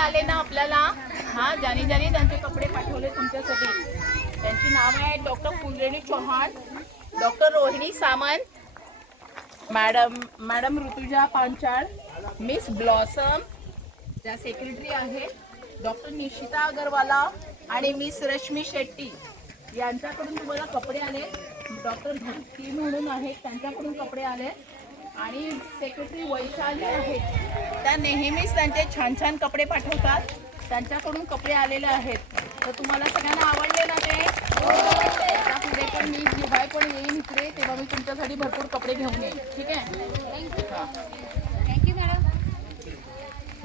आले ना आपल्याला, हा ज्याने ज्याने त्यांचे कपडे पाठवले तुमच्यासाठी, त्यांची नाव आहे doctor Phulreni Chauhan, doctor Rohini Samant, madam Rutuja Panchal, miss Blossom ज्या सेक्रेटरी आहेत, डॉक्टर निशिता अगरवाला आणि मिस रश्मी शेट्टी यांच्याकडून तुम्हाला कपडे आले. डॉक्टर भक्ती म्हणून आहेत त्यांच्याकडून कपडे आले आणि सेक्रेटरी वैशाली आहेत, त्या नेहमीच त्यांचे छान छान कपडे पाठवतात, त्यांच्याकडून कपडे आलेले आहेत. तर तुम्हाला सगळ्यांना आवडले ना ते? आता पुढे पण मी जेव्हा पण येईन इकडे तेव्हा मी तुमच्यासाठी भरपूर कपडे घेऊन येईन. ठीक आहे? Thank you madam.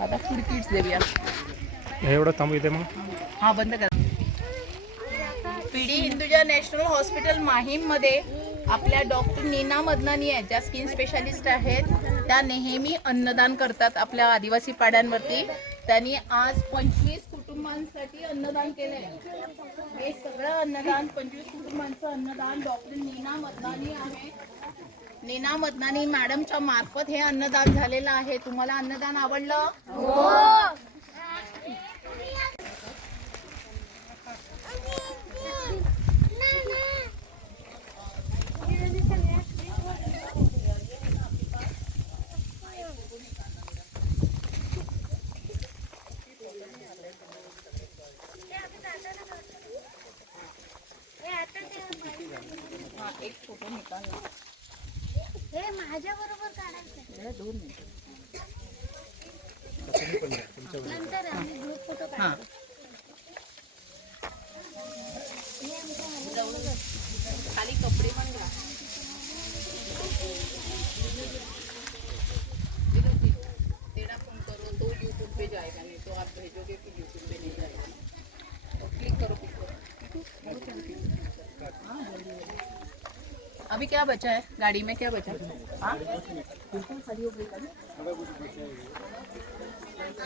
आता फूड किट्स देऊया. एवढं थांबू इथे मग. हा बंद करा. पीडी हिंदुजा नॅशनल हॉस्पिटल माहीममध्ये आपल्या डॉक्टर नीना मदनानी आहेत, ज्या स्किन स्पेशालिस्ट आहेत, त्या नेहमी अन्नदान करतात आपल्या आदिवासी पाड्यांवरती. त्यांनी आज 25 कुटुंबांसाठी अन्नदान केलंय. हे सगळं अन्नदान 25 कुटुंबांचं अन्नदान डॉक्टर नीना मदनानी आहे. नीना मदनानी मॅडमच्या मार्फत हे अन्नदान झालेलं आहे. तुम्हाला अन्नदान आवडलं? एक फोटो निकालला. हे माझ्या बरोबर काढायचं. 2 मिनिट. नंतर आम्ही ग्रुप फोटो हां खाली कपडे पण घ्या. तेरा फोन करो तो यूट्यूब पे जाएगा, नहीं तो आप भेजोगे फिर यूट्यूब पे नहीं जाएगा. तो क्लिक करो, क्लिक करो. हाँ अभी क्या बचा है गाड़ी में? क्या बचा? हाँ बिल्कुल खाली हो गई.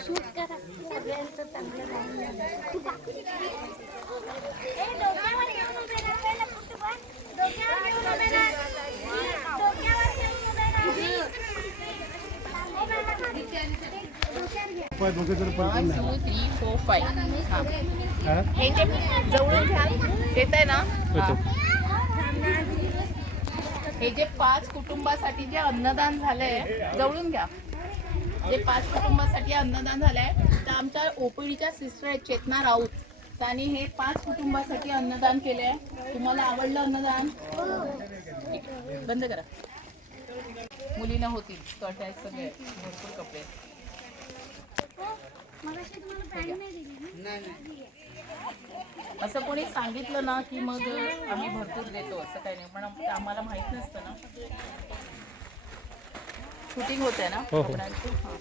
शूट करा सगळ्यांचं चांगलं राहील. हे डोक्यावर घेऊन उभे राहा. पहिला फोटो बघ. डोक्यावर घेऊन उभे राहा. डोक्यावर घेऊन उभे राहा. 1 2 3 4 5. हाँ हे जे जवळून घ्या देत आहे ना. हे जे 5 कुटुंबासाठी जे अन्नदान झालंय, जवळून घ्या. जे 5 कुटुंबासाठी अन्नदान झालंय, तर आमच्या ओपीडीच्या सिस्टर आहेत चेतना राऊत, त्यांनी हे 5 कुटुंबासाठी अन्नदान केलंय. तुम्हाला आवडलं अन्नदान? बंद करा. मुलींना होतील स्कर्ट आहेत, सगळे भरपूर कपडे. मगाशी तुम्हाला पॅन्ट नाही दिली ना? असं कोणी सांगितलं ना की मग आम्ही भरपूर देतो, असं काही नाही, पण आम्हाला माहित नसतं ना. शूटिंग होते ना हो, हो. कपड्यांची. हां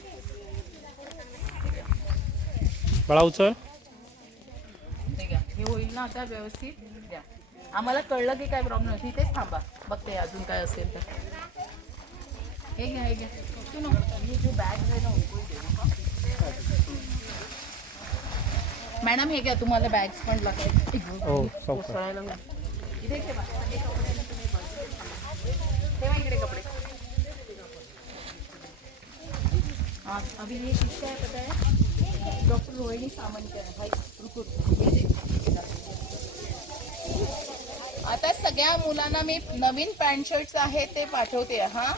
बाळा उचल. ठीक आहे, हे होईल ना आता व्यवस्थित. द्या आम्हाला कळलं की काय प्रॉब्लेम नाही. तिथेच थांबा, बघते अजून काय असेल तर. हे घ्या, हे घ्या. तू नको, मी जो बॅग आहे ना उनको दे नका. मॅडम हे घ्या, तुम्हाला बॅग्स पण लागतात. हो चौक. कोसळायला होईल. इथे ठेवा सगळे कपडे ना तुम्ही बघ. ठेवा इकडे कपडे. हाँ अभी ये किसका है पता है? डॉक्टर रोहिणी सामंत है. भाई रुको ये देख. आता सगळ्या मुलांना मी नवीन पॅन्ट शर्ट्स आहेत ते पाठवते. हां